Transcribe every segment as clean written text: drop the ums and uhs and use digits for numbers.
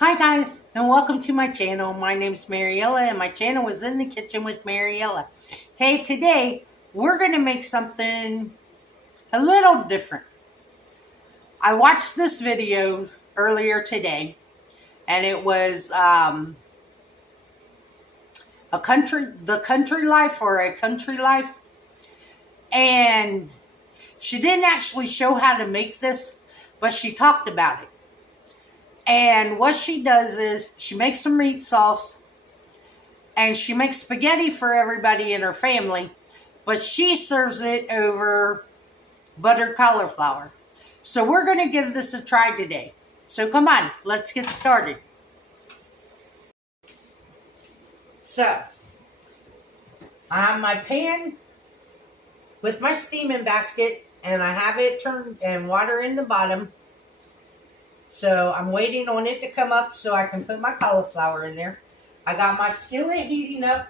Hi guys, and welcome to my channel. My name's Mariella, and my channel is In the Kitchen with Mariella. Hey, today we're going to make something a little different. I watched this video earlier today, and it was the country life or a country life, and she didn't actually show how to make this, but she talked about it. And what she does is she makes some meat sauce, and she makes spaghetti for everybody in her family, but she serves it over buttered cauliflower. So we're going to give this a try today. So come on, let's get started. So, I have my pan with my steaming basket, and I have it turned and water in the bottom. So I'm waiting on it to come up so I can put my cauliflower in there. I got my skillet heating up.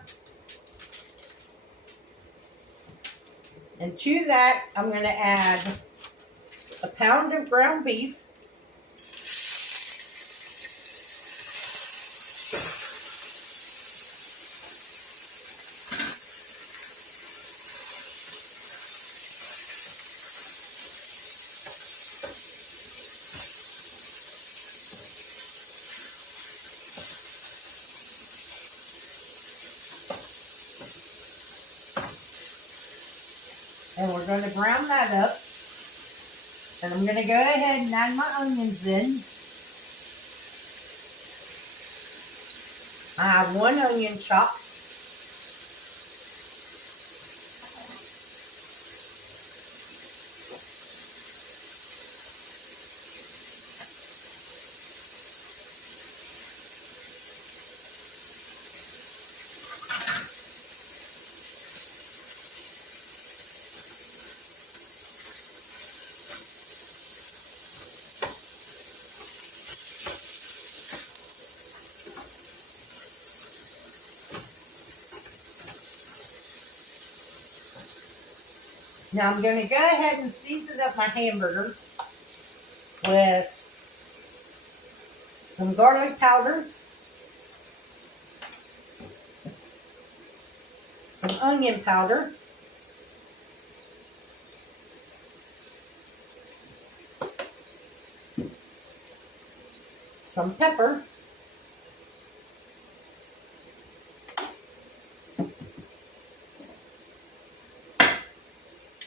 And to that, I'm going to add a pound of ground beef. And we're going to brown that up. And I'm going to go ahead and add my onions in. I have one onion chopped. Now I'm going to go ahead and season up my hamburger with some garlic powder, some onion powder, some pepper,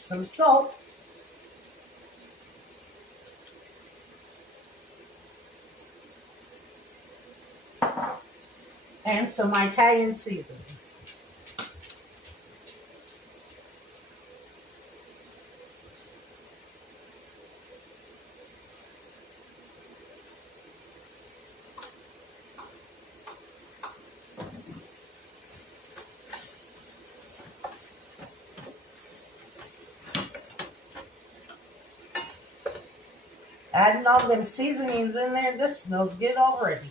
some salt, and some Italian seasoning. Adding all them seasonings in there, this smells good already.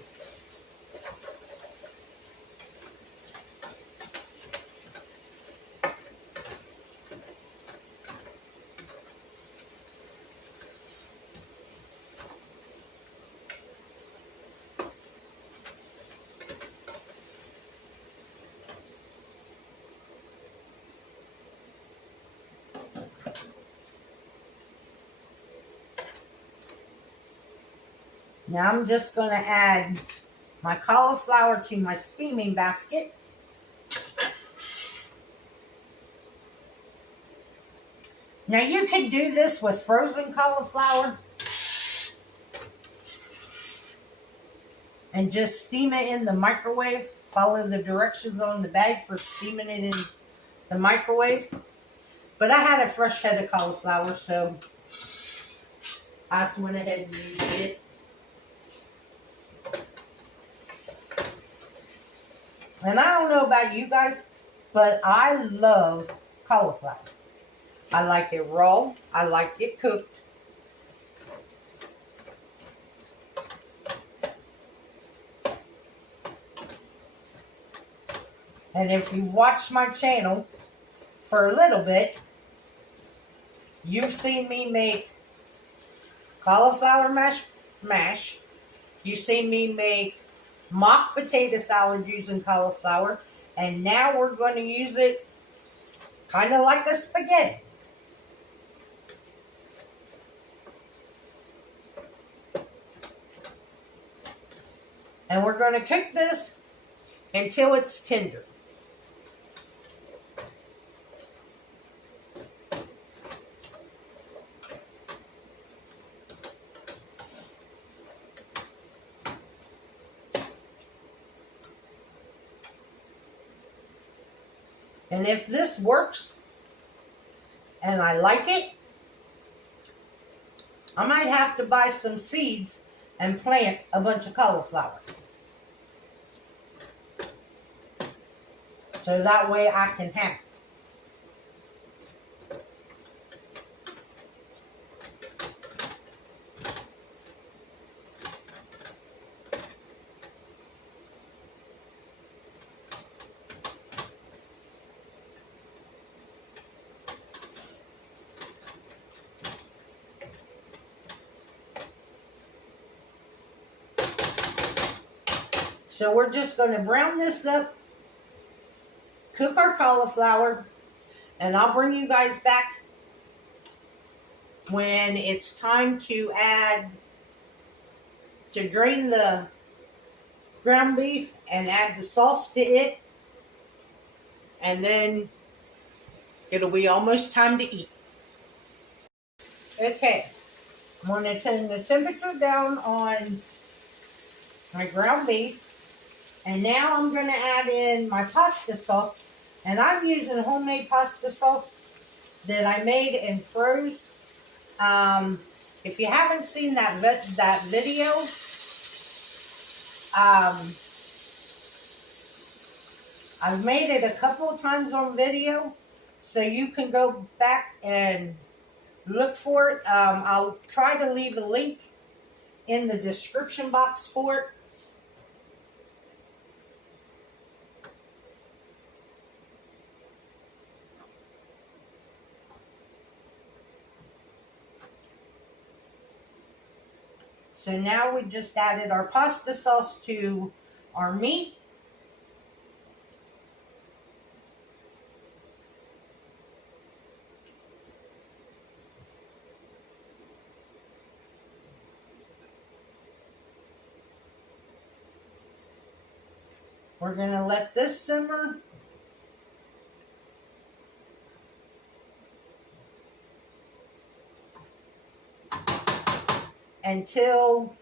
Now I'm just going to add my cauliflower to my steaming basket. Now you can do this with frozen cauliflower and just steam it in the microwave. Follow the directions on the bag for steaming it in the microwave. But I had a fresh head of cauliflower, so I just went ahead and used it. And I don't know about you guys, but I love cauliflower. I like it raw. I like it cooked. And if you've watched my channel for a little bit, you've seen me make cauliflower mash, You see me make mock potato salad using cauliflower, and now we're going to use it kind of like a spaghetti. And we're going to cook this until it's tender. And if this works and I like it, I might have to buy some seeds and plant a bunch of cauliflower. So that way I can have it. So we're just going to brown this up, cook our cauliflower, and I'll bring you guys back when it's time to drain the ground beef and add the sauce to it. And then it'll be almost time to eat. Okay, I'm going to turn the temperature down on my ground beef. And now I'm going to add in my pasta sauce. And I'm using homemade pasta sauce that I made and froze. If you haven't seen that video, I've made it a couple of times on video. So you can go back and look for it. I'll try to leave a link in the description box for it. So now we just added our pasta sauce to our meat. We're going to let this simmer. Until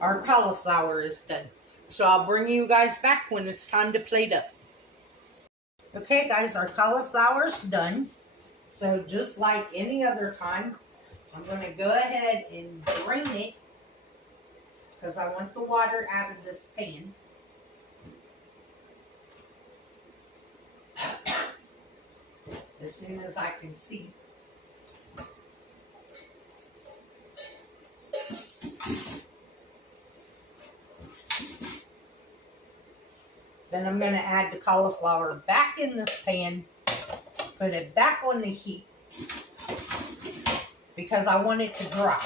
our cauliflower is done. So I'll bring you guys back when it's time to plate up. Okay guys, our cauliflower's done. So just like any other time, I'm going to go ahead and drain it because I want the water out of this pan. As soon as I can see. Then I'm going to add the cauliflower back in this pan, put it back on the heat because I want it to dry.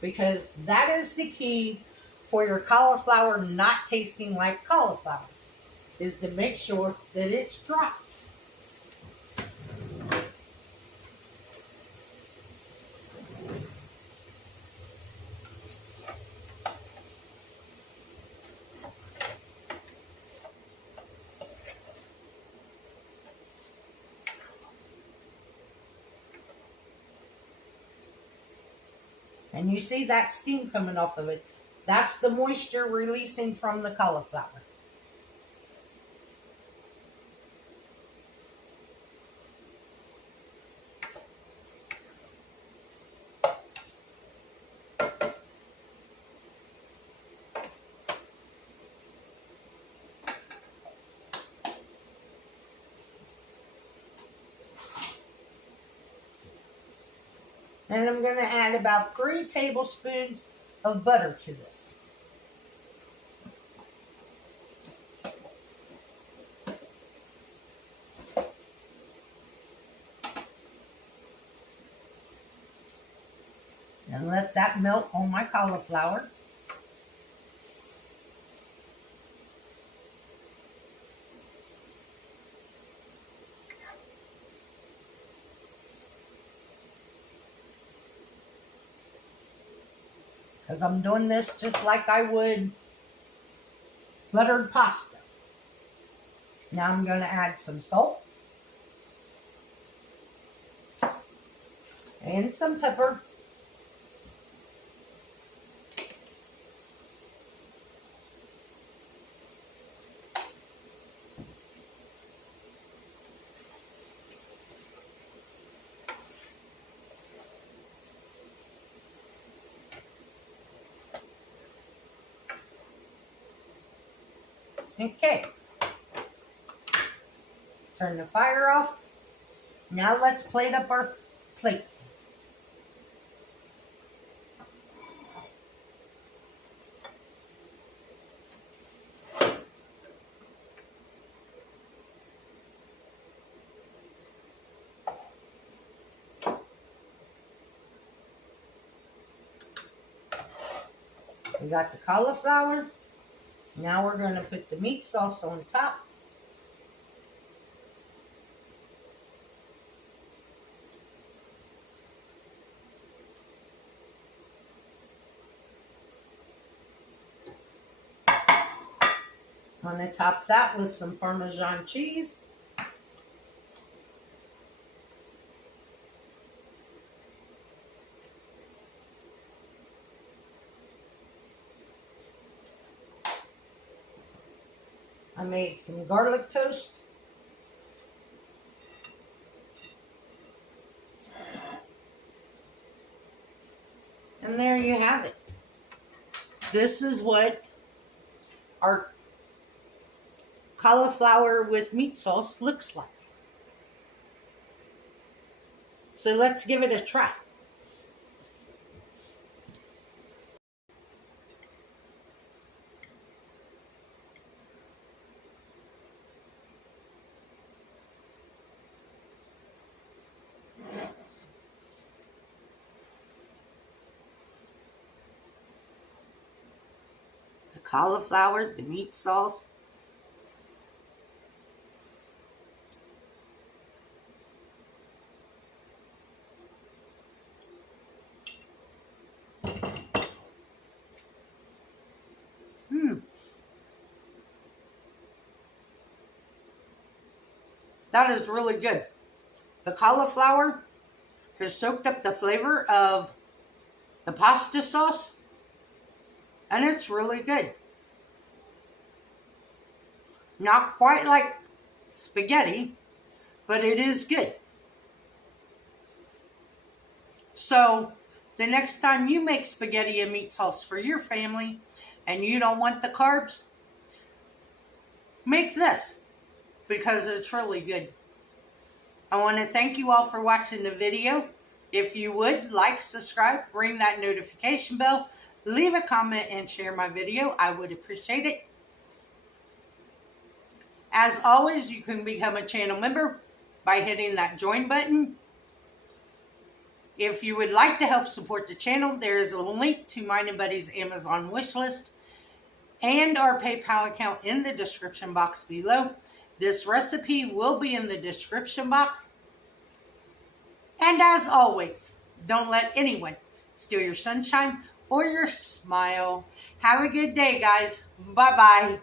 Because that is the key for your cauliflower not tasting like cauliflower, is to make sure that it's dry. And you see that steam coming off of it. That's the moisture releasing from the cauliflower. And I'm going to add about 3 tablespoons of butter to this. And and let that melt on my cauliflower. Because I'm doing this just like I would buttered pasta. Now I'm going to add some salt and some pepper. Okay. Turn the fire off. Now let's plate up our plate. We got the cauliflower. Now we're going to put the meat sauce on top. I'm going to top that with some Parmesan cheese. I made some garlic toast. And there you have it. This is what our cauliflower with meat sauce looks like. So let's give it a try. The cauliflower, the meat sauce. That is really good. The cauliflower has soaked up the flavor of the pasta sauce, and it's really good. Not quite like spaghetti, but it is good. So the next time you make spaghetti and meat sauce for your family and you don't want the carbs, make this, because it's really good. I want to thank you all for watching the video. If you would, like, subscribe, ring that notification bell, leave a comment, and share my video. I would appreciate it. As always, you can become a channel member by hitting that join button. If you would like to help support the channel, there is a link to mine and Buddy's Amazon wish list and our PayPal account in the description box below. This recipe will be in the description box. And as always, don't let anyone steal your sunshine or your smile. Have a good day, guys. Bye-bye.